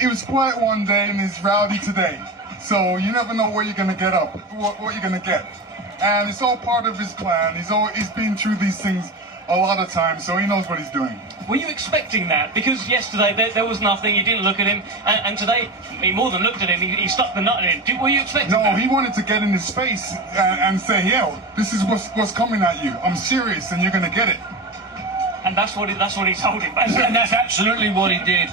he was quiet one day and he's rowdy today. So you never know where you're gonna get up, what you're gonna get. And it's all part of his plan. He's been through these things a lot of times, so he knows what he's doing. Were you expecting that? Because yesterday there was nothing, he didn't look at him, and today, he more than looked at him, he stuck the nut in him. Were you expecting that? No, he wanted to get in his face and say, yo, this is what's coming at you. I'm serious and you're gonna get it. And that's what he told him, basically. And that's absolutely what he did.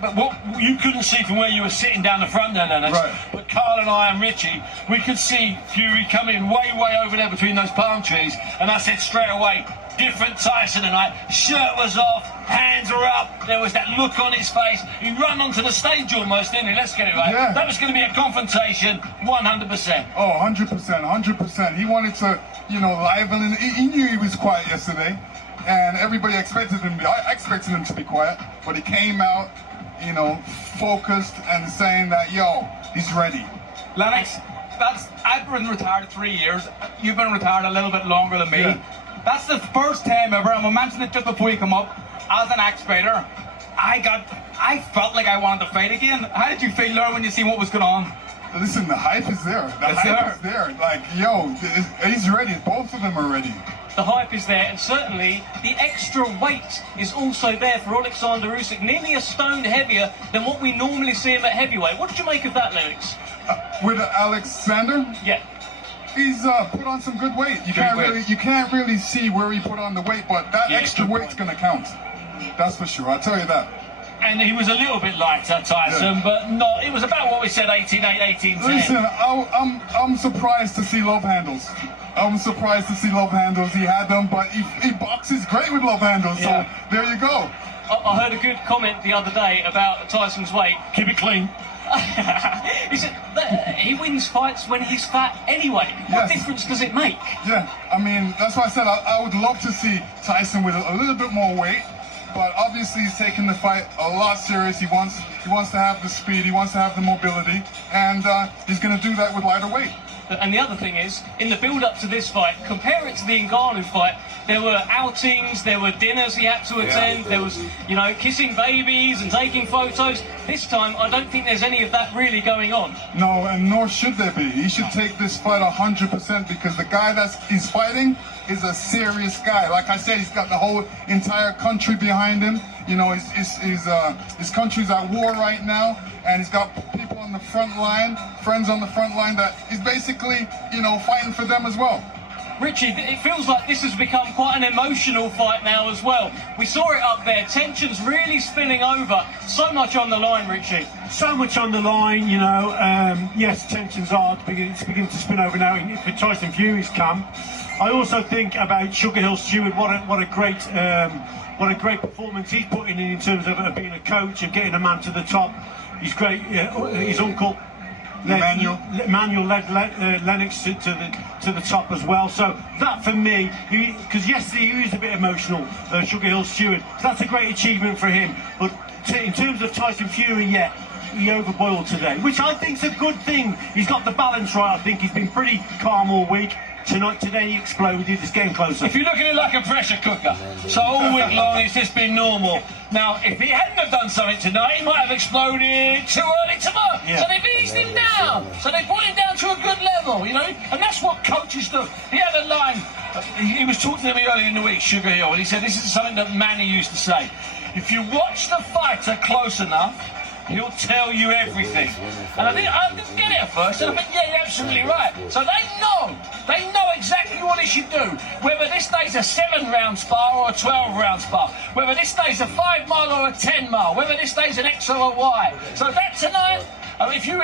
But what you couldn't see from where you were sitting down the front there, Lennox, right. But Carl and I and Richie, we could see Fury coming way over there between those palm trees, and I said straight away, different Tyson tonight. Shirt was off, hands were up, there was that look on his face. He ran onto the stage almost, didn't he? Let's get it right. Yeah. That was going to be a confrontation, 100%. Oh, 100%. He wanted to, liven it. He knew he was quiet yesterday. And everybody expected him to be, I expected him to be quiet, but he came out, focused and saying that, yo, he's ready. Lennox, I've been retired 3 years. You've been retired a little bit longer than me. Yeah. That's the first time ever, and we mentioned it just before you come up, as an ex-fighter, I felt like I wanted to fight again. How did you feel there when you seen what was going on? Listen, the hype is there. The hype is there. Like, yo, he's ready. Both of them are ready. The hype is there, and certainly the extra weight is also there for Alexander Usyk, nearly a stone heavier than what we normally see him at heavyweight. What did you make of that, Lennox? With Alexander? Yeah. He's put on some good weight. You can't really see where he put on the weight, but that extra weight's gonna count. That's for sure. I'll tell you that. And he was a little bit lighter, Tyson, but not. It was about what we said, 18-8, 18-10. Listen, I'm surprised to see love handles. I'm surprised to see love handles. He had them, but he boxes great with love handles. Yeah. So there you go. I heard a good comment the other day about Tyson's weight. Keep it clean. He said that he wins fights when he's fat anyway. What difference does it make? Yeah, I mean, that's why I said I would love to see Tyson with a little bit more weight. But obviously he's taking the fight a lot serious. He wants to have the speed, he wants to have the mobility, and he's going to do that with lighter weight. And the other thing is, in the build-up to this fight, compare it to the Ngannou fight, there were outings, there were dinners he had to attend, there was, kissing babies and taking photos. This time, I don't think there's any of that really going on. No, and nor should there be. He should take this fight 100% because the guy he's fighting is a serious guy. Like I said, he's got the whole entire country behind him. His country's at war right now, and he's got people on the front line, friends on the front line that he's basically, fighting for them as well. Richie, it feels like this has become quite an emotional fight now as well. We saw it up there, tensions really spilling over. So much on the line, Richie. So much on the line, yes, tensions are beginning to spin over now for Tyson Fury's camp. I also think about Sugar Hill Stewart. What a great performance he's putting in terms of being a coach and getting a man to the top. He's great. His uncle Emmanuel led Lennox to the top as well. So that for me, because yesterday he was a bit emotional, Sugar Hill Stewart. So that's a great achievement for him. But in terms of Tyson Fury, yeah, he overboiled today, which I think's a good thing. He's got the balance right. I think he's been pretty calm all week. Today he exploded. It's getting closer. If you look at it like a pressure cooker, so all week long it's just been normal. Now, if he hadn't have done something tonight, he might have exploded too early tomorrow. Yeah. So they've eased him down. So they brought him down to a good level, and that's what coaches do. He had a line. He was talking to me earlier in the week, Sugar Hill, and he said this is something that Manny used to say. If you watch the fighter close enough, he'll tell you everything. And I didn't get it at first, and I think, yeah, you're absolutely right. So they know exactly what he should do. Whether this day's a 7-round spar or a 12-round spar. Whether this day's a 5-mile or a 10-mile. Whether this day's an X or a Y. So that tonight, if you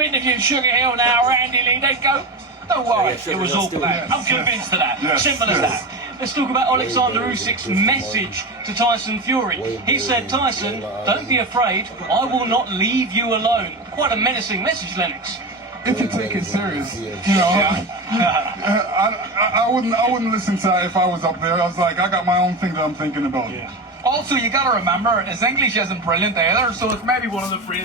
interviewed Sugar Hill now, Randy Lee, they'd go, don't worry, it was all planned. I'm convinced of that. Simple as that. Let's talk about Alexander Usyk's message to Tyson Fury. He said, Tyson, don't be afraid, I will not leave you alone. Quite a menacing message, Lennox. If you take it serious, I wouldn't listen to that if I was up there. I was like, I got my own thing that I'm thinking about. Also, you got to remember, his English isn't brilliant either, so it's maybe one of the phrases.